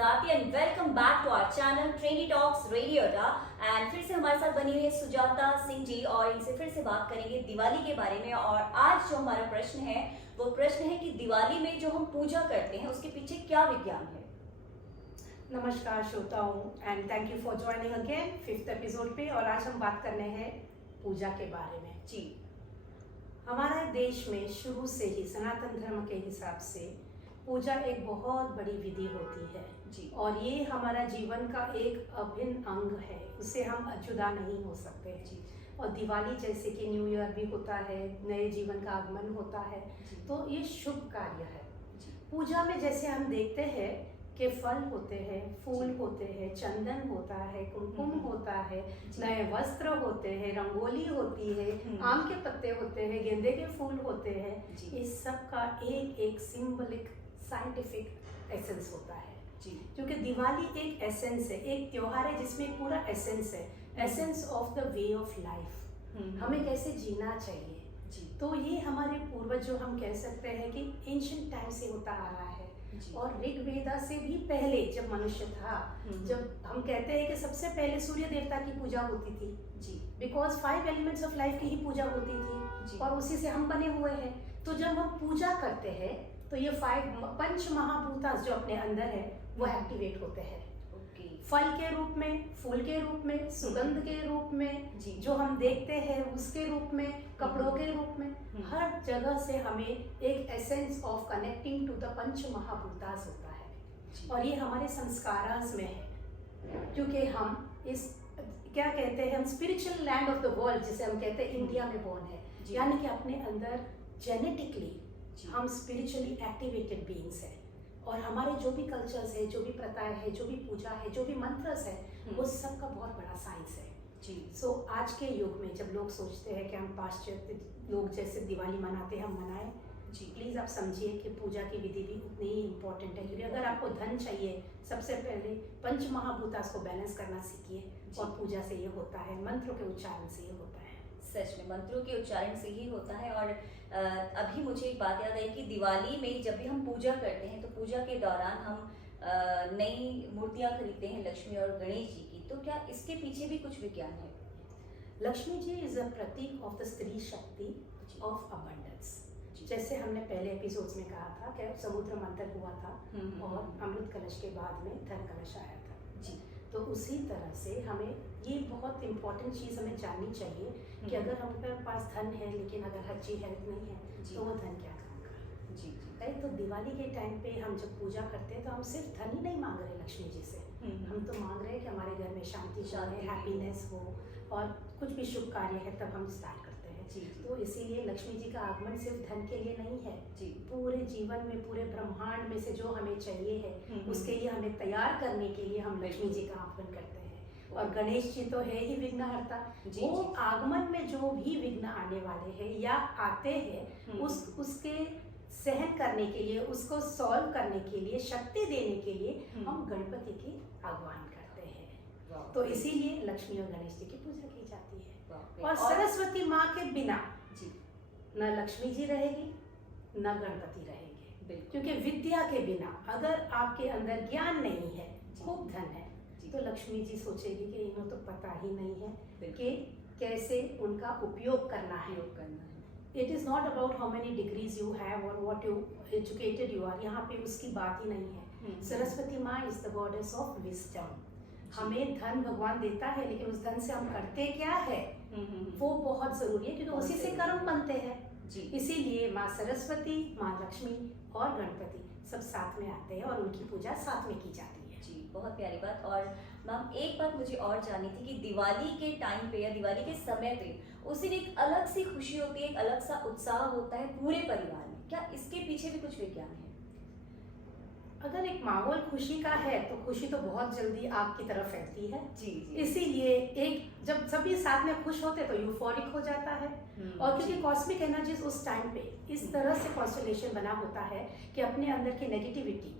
सिद्धार्थी and welcome back to our channel trainee talks radio and फिर से हमारे साथ बनी हुई है सुजाता सिंह जी और इनसे फिर से बात करेंगे दिवाली के बारे में। और आज जो हमारा प्रश्न है वो प्रश्न है कि दिवाली में जो हम पूजा करते हैं उसके पीछे क्या विज्ञान है। नमस्कार श्रोताओं and thank you for joining again 5th episode पे। और आज हम बात करने हैं पूजा के बारे में। जी, हमारे देश में शुरू से ही सनातन धर्म के हिसाब से पूजा एक बहुत बड़ी विधि होती है जी। और ये हमारा जीवन का एक अभिन्न अंग है, उससे हम जुदा नहीं हो सकते हैं। जी। और दिवाली जैसे कि न्यू ईयर भी होता है, नए जीवन का आगमन होता है, तो ये शुभ कार्य है। पूजा में जैसे हम देखते हैं कि फल होते हैं, फूल होते हैं, चंदन होता है, कुमकुम होता है, नए वस्त्र होते हैं, रंगोली होती है, आम के पत्ते होते हैं, गेंदे के फूल होते हैं। इस सब का एक एक सिंबलिक साइंटिफिक एसेंस होता है जी। क्योंकि दिवाली एक एसेंस है, एक त्योहार है जिसमें पूरा एसेंस है, essence of the way of life, हमें कैसे जीना चाहिए जी। तो ये हमारे पूर्वज जो हम कह सकते हैं कि एंशिएंट टाइम से होता आ रहा है जी। और ऋग्वेदा से भी पहले जब मनुष्य था, जब हम कहते हैं कि सबसे पहले सूर्य देवता की पूजा होती थी जी। बिकॉज 5 एलिमेंट्स ऑफ लाइफ की ही पूजा होती थी जी। और उसी से हम बने हुए हैं। तो जब हम पूजा करते हैं तो ये 5 पंच महाभूतास जो अपने अंदर है वो एक्टिवेट होते हैं, फल के रूप में, फूल के रूप में, सुगंध के रूप में, जो हम देखते हैं उसके रूप में, कपड़ों के रूप में, हर जगह से हमें एक essence of connecting to the पंच महाभूतास होता है। और ये हमारे संस्कारास में है क्योंकि हम इस क्या कहते हैं, हम spiritual land of the world जिसे हम कहते हैं इंडिया में बोर्न है, यानी कि अपने अंदर जेनेटिकली हम स्पिरिचुअली एक्टिवेटेड बीइंग्स हैं और हमारे जो भी कल्चर्स है, जो भी प्रथाएं है, जो भी पूजा है, जो भी मंत्रस है, वो सब का बहुत बड़ा साइंस है जी। सो आज के युग में जब लोग सोचते हैं कि हम पाश्चात्य लोग जैसे दिवाली मनाते हैं, हम मनाएं जी, प्लीज़ आप समझिए कि पूजा की विधि भी उतनी ही इम्पोर्टेंट है। क्योंकि अगर आपको धन चाहिए, सबसे पहले पंच महाभूतास को बैलेंस करना सीखिए और पूजा से ये होता है, मंत्रों के उच्चारण से ये होता है। सच में मंत्रों के उच्चारण से ही होता है। और अभी मुझे एक बात याद आई कि दिवाली में जब भी हम पूजा करते हैं तो पूजा के दौरान हम नई मूर्तियां खरीदते हैं लक्ष्मी और गणेश जी की, तो क्या इसके पीछे भी कुछ विज्ञान है? लक्ष्मी जी इज अ प्रतीक ऑफ द स्त्री शक्ति ऑफ अबंडेंस। जैसे हमने पहले एपिसोड्स में कहा था कि समुद्र मंथन हुआ था और अमृत कलश के बाद में धन कलश आया था जी। तो उसी तरह से हमें ये बहुत इंपॉर्टेंट चीज़ हमें जाननी चाहिए कि अगर हमारे पास धन है लेकिन अगर अच्छी हेल्थ नहीं है तो वो धन क्या काम का जी। राइट। तो दिवाली के टाइम पे हम जब पूजा करते हैं तो हम सिर्फ धन ही नहीं मांग रहे लक्ष्मी जी से, हम तो मांग रहे हैं कि हमारे घर में शांति हो, हैप्पीनेस हो और कुछ भी शुभ कार्य है तब हम स्टार्ट करते हैं जी। तो इसीलिए लक्ष्मी जी का आगमन सिर्फ धन के लिए नहीं है जी, पूरे जीवन में, पूरे ब्रह्मांड में से जो हमें चाहिए है उसके लिए हमें तैयार करने के लिए हम लक्ष्मी जी का आगमन करते हैं। और गणेश जी तो है ही विघ्नहर्ता, वो आगमन में जो भी विघ्न आने वाले हैं या आते हैं उसके सहन करने के लिए, उसको सॉल्व करने के लिए, शक्ति देने के लिए हम गणपति की आह्वान करते हैं। तो इसीलिए लक्ष्मी और गणेश जी की पूजा की जाती है। और सरस्वती माँ के बिना जी न लक्ष्मी जी रहेगी न गणपति रहेंगे, क्योंकि विद्या के बिना अगर आपके अंदर ज्ञान नहीं है, खूब धन है, तो लक्ष्मी जी सोचेगी कि इन्हें तो पता ही नहीं है कि कैसे उनका उपयोग करना है। It is not about how many degrees you have और what you educated you are, यहाँ पे उसकी बात ही नहीं है। सरस्वती माँ is the goddess of wisdom. हमें धन भगवान देता है लेकिन उस धन से हम करते क्या है वो बहुत जरूरी है, क्योंकि उसी से कर्म बनते हैं जी। इसीलिए माँ सरस्वती, माँ लक्ष्मी और गणपति सब साथ में आते हैं और उनकी पूजा साथ में की जाती है जी। बहुत प्यारी बात। और मैम एक बात मुझे और जाननी थी कि दिवाली के टाइम पे या दिवाली के समय पे उस दिन एक अलग सी खुशी होती है, एक अलग सा उत्साह होता है पूरे परिवार में, क्या इसके पीछे भी कुछ विज्ञान है? अगर एक माहौल खुशी का है तो खुशी तो बहुत जल्दी आग की तरफ फैलती है जी। इसीलिए एक जब सभी साथ में खुश होते तो यूफोरिक हो जाता है। और क्योंकि कॉस्मिक एनर्जीज उस टाइम पे इस तरह से कॉन्स्टेलेशन बना होता है कि अपने अंदर की नेगेटिविटी,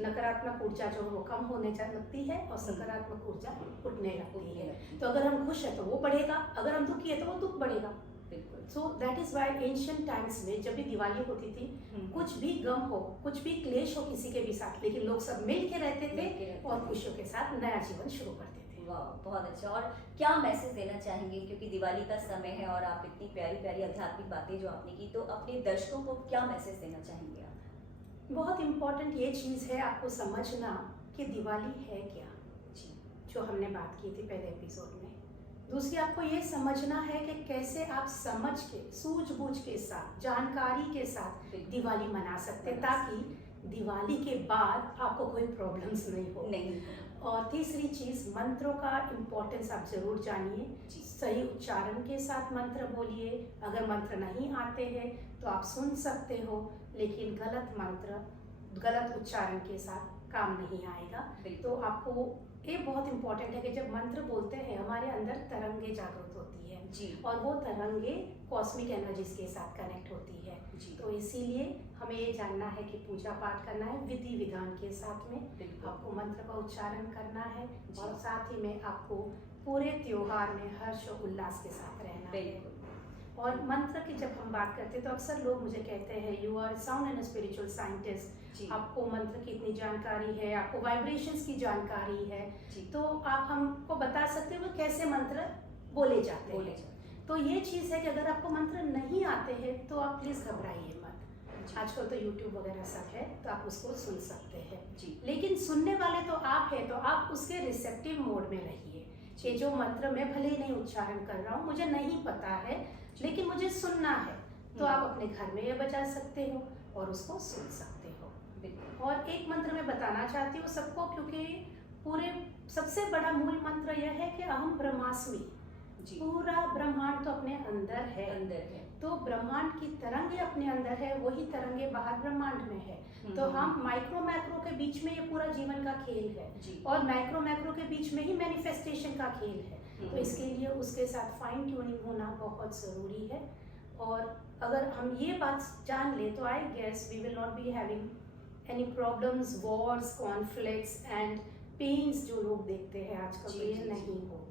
नकारात्मक ऊर्जा जो वो कम होने लगती है और सकारात्मक ऊर्जा उठने लगती है। तो अगर हम खुश है तो वो बढ़ेगा, अगर हम दुखी है तो वो दुख बढ़ेगा। बिल्कुल। So that is why ancient times में जब भी दिवाली होती थी, कुछ भी गम हो, कुछ भी क्लेश हो किसी के भी साथ, लेकिन लोग सब मिल के रहते थे और खुशियों के साथ नया जीवन शुरू करते थे। वाह, बहुत अच्छा। और क्या मैसेज देना चाहेंगे, क्योंकि दिवाली का समय है और आप इतनी प्यारी प्यारी आध्यात्मिक बातें जो आपने की, तो अपने दर्शकों को क्या मैसेज देना चाहेंगे आप? बहुत इम्पोर्टेंट ये चीज़ है आपको समझना कि दिवाली है क्या, जी, जो हमने बात की थी पहले एपिसोड में। दूसरी, आपको ये समझना है कि कैसे आप समझ के, सूझबूझ के साथ, जानकारी के साथ दिवाली मना सकते हैं, ताकि दिवाली के बाद आपको कोई प्रॉब्लम्स नहीं हो। नहीं। और तीसरी चीज़, मंत्रों का इम्पोर्टेंस आप ज़रूर जानिए। सही उच्चारण के साथ मंत्र बोलिए। अगर मंत्र नहीं आते हैं तो आप सुन सकते हो, लेकिन गलत मंत्र, गलत उच्चारण के साथ काम नहीं आएगा। तो आपको ये बहुत इम्पोर्टेंट है कि जब मंत्र बोलते हैं हमारे अंदर तरंगे जागृत होती है जी, और वो तरंगे कॉस्मिक एनर्जीज के साथ कनेक्ट होती है जी। तो इसीलिए हमें ये जानना है कि पूजा पाठ करना है विधि विधान के साथ में, बिल्कुल। आपको मंत्र का उच्चारण करना है जी। और साथ ही में आपको पूरे त्योहार में हर्ष और उल्लास के साथ रहना है। बिल्कुल। और मंत्र की जब हम बात करते हैं तो अक्सर लोग मुझे कहते हैं you are sound and spiritual scientist, जी, आपको मंत्र की इतनी जानकारी है, आपको वाइब्रेशंस की जानकारी है, जी, तो आप हमको बता सकते हो कि कैसे मंत्र बोले जाते बोले हैं। जाते तो ये चीज़ है कि अगर आपको मंत्र नहीं आते हैं तो आप प्लीज़ घबराइए मत। जी, आजकल तो यूट्यूब वगैरह सब है तो आप उसको सुन सकते हैं, जी, लेकिन सुनने वाले तो आप हैं, तो आप उसके रिसेप्टिव मोड में रहिए कि जो मंत्र मैं भले ही नहीं उच्चारण कर रहा हूँ, मुझे नहीं पता है, लेकिन मुझे सुनना है, तो आप अपने घर में ये बजा सकते हो और उसको सुन सकते हो। बिल्कुल। और एक मंत्र मैं बताना चाहती हूँ सबको, क्योंकि पूरे सबसे बड़ा मूल मंत्र यह है कि अहम ब्रह्मास्मि, जी, पूरा ब्रह्मांड तो अपने अंदर है, अंदर है। तो ब्रह्मांड की तरंगे अपने अंदर है, वही तरंगे बाहर ब्रह्मांड में है। तो हम माइक्रो मैक्रो के बीच में ये पूरा जीवन का खेल है जी, और माइक्रो मैक्रो के बीच में ही मैनिफेस्टेशन का खेल है। तो इसके लिए उसके साथ फाइन ट्यूनिंग होना बहुत ज़रूरी है। और अगर हम ये बात जान ले तो I guess we will not be having any problems, wars, conflicts and pains जो लोग देखते हैं आजकल, जी, तो ये जी, जी। नहीं होगा।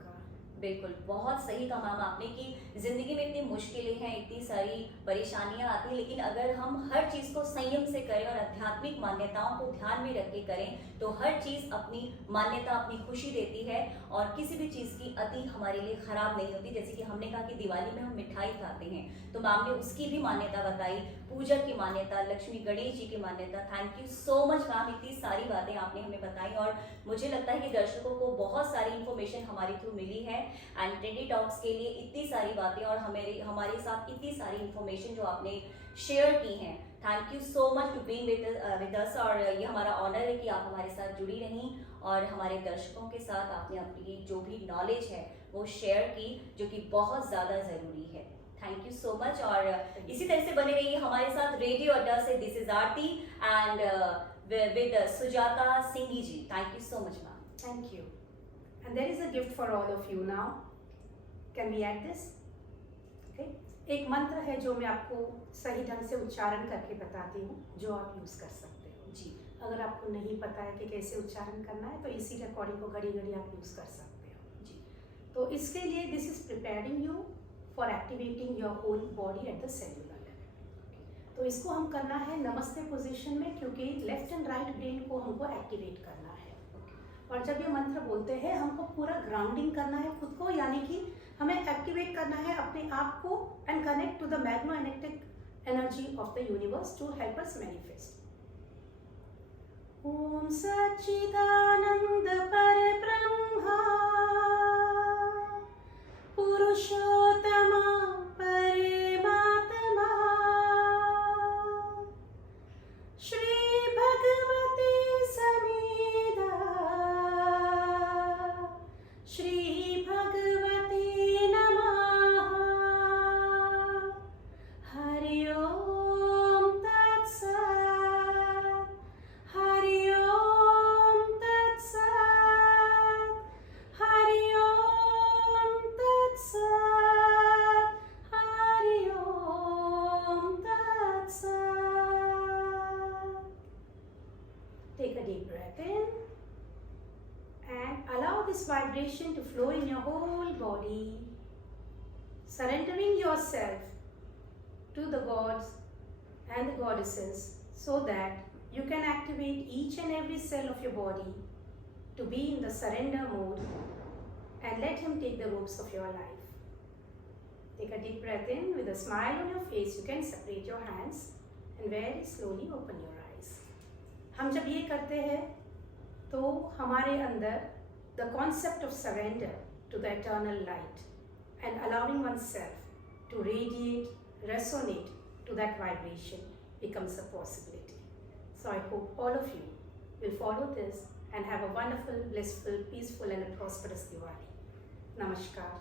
बिल्कुल, बहुत सही कहा मैम आपने कि ज़िंदगी में इतनी मुश्किलें हैं, इतनी सारी परेशानियां आती हैं, लेकिन अगर हम हर चीज़ को संयम से करें और आध्यात्मिक मान्यताओं को ध्यान में रख के करें, तो हर चीज़ अपनी मान्यता, अपनी खुशी देती है और किसी भी चीज़ की अति हमारे लिए ख़राब नहीं होती। जैसे कि हमने कहा कि दिवाली में हम मिठाई खाते हैं, तो मैम ने उसकी भी मान्यता बताई, पूजा की मान्यता, लक्ष्मी गणेश जी की मान्यता। Thank you so much ma'am, इतनी सारी बातें आपने हमें बताई और मुझे लगता है कि दर्शकों को बहुत सारी इन्फॉर्मेशन हमारे थ्रू मिली है। एंड ट्रेंडी टॉक्स के लिए इतनी सारी बातें और हमारे साथ इतनी सारी इन्फॉर्मेशन जो आपने शेयर की हैं, thank you so much to being with us. और ये हमारा ऑनर है कि आप हमारे साथ जुड़ी रहीं और हमारे दर्शकों के साथ आपने अपनी जो भी नॉलेज है वो शेयर की, जो कि बहुत ज़्यादा ज़रूरी है। Thank you so much. और इसी तरह से बने रहिए हमारे साथ रेडियो अड्डा से। This is Aarti and with Sujata Singhi ji. Thank you so much ma'am. Thank you. And there is a gift for all of you now. Can we add this? Okay. एक मंत्र है जो मैं आपको सही ढंग से उच्चारण करके बताती हूँ, जो आप यूज़ कर सकते हो। जी, अगर आपको नहीं पता है कि कैसे उच्चारण करना है तो इसी रिकॉर्डिंग को घड़ी घड़ी आप यूज़ कर सकते हो। जी, तो इसके लिए this is preparing you for activating your whole body at the cellular level. तो इसको हम करना है नमस्ते पोजीशन में, क्योंकि लेफ्ट एंड राइट ब्रेन को हमको एक्टिवेट करना है। और जब ये मंत्र बोलते हैं हमको पूरा ग्राउंडिंग करना है खुद को, यानी कि हमें एक्टिवेट करना है अपने आप को and connect to the magnetic energy of the universe to help us manifest. ओम सच्चिदानंद परब्रह्मा पुरुषोत्तमा परमात्मा श्री भगवती समेधा श्री भगवती नमः। हरि ओम तत्सत्, हरि ओम तत्सत्, हरि ओम तत्सत्, हरि ओम तत्सत्। Take a deep breath in and allow this vibration to flow in your whole body. surrendering yourself to the gods and the goddesses so that you can activate each and every cell of your body to be in the surrender mode and let him take the ropes of your life. Take a deep breath in. With a smile on your face, you can separate your hands and very slowly open your eyes. हम जब ये करते हैं तो हमारे अंदर the concept of surrender to the eternal light and allowing oneself to radiate, resonate to that vibration becomes a possibility. So I hope all of you will follow this and have a wonderful, blissful, peaceful and a prosperous Diwali. Namaskar.